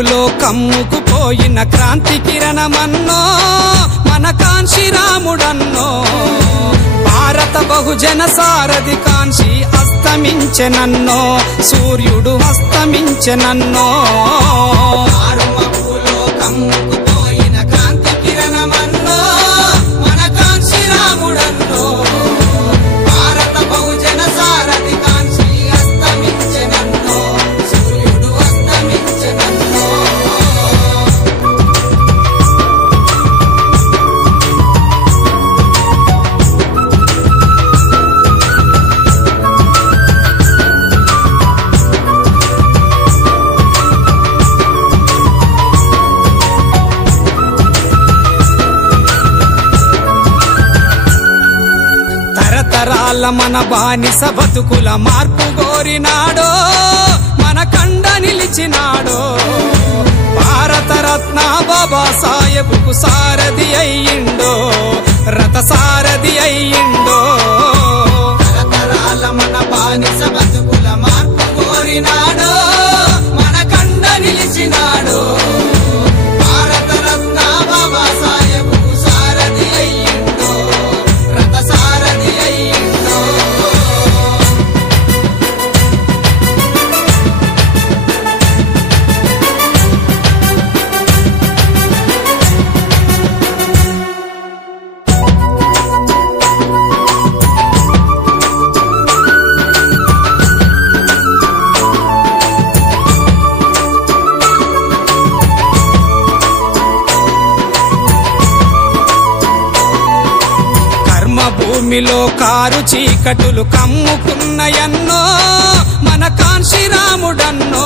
మబ్బులో కమ్ముకుపోయిన క్రాంతి కిరణమన్నో మన కాంక్షి రాముడన్నో భారత బహుజన సారథి కాంక్షి అస్తమించెనన్నో సూర్యుడు అస్తమించెనన్నో మబ్బులో కమ్ముకుపోయిన క్రాంతి కిరణమన్నో మన కాంక్షి రాముడన్నో భారత బహుజన సారథి కాంక్షి అస్తమించెనన్నో సూర్యుడు అస్తమించెనన్నో తరతరాల మన బానిస బతుకుల మార్పు కోరినాడో మన కండ నిలిచినాడో భారతరత్న బాబా సాహెబ్కు సారథి అయ్యిండో రథ సారథి అయ్యిండో తరతరాల మన బానిస బతుకుల మార్పు కోరినాడో మన కండ నిలిచినాడో భారతరత్న బాబా సాహెబ్కు సారథి అయ్యిండో రథ సారథి అయ్యిండో భూమిలో కారు చీకటులు కమ్ముకున్నయన్నో మన కాంక్షి రాముడన్నో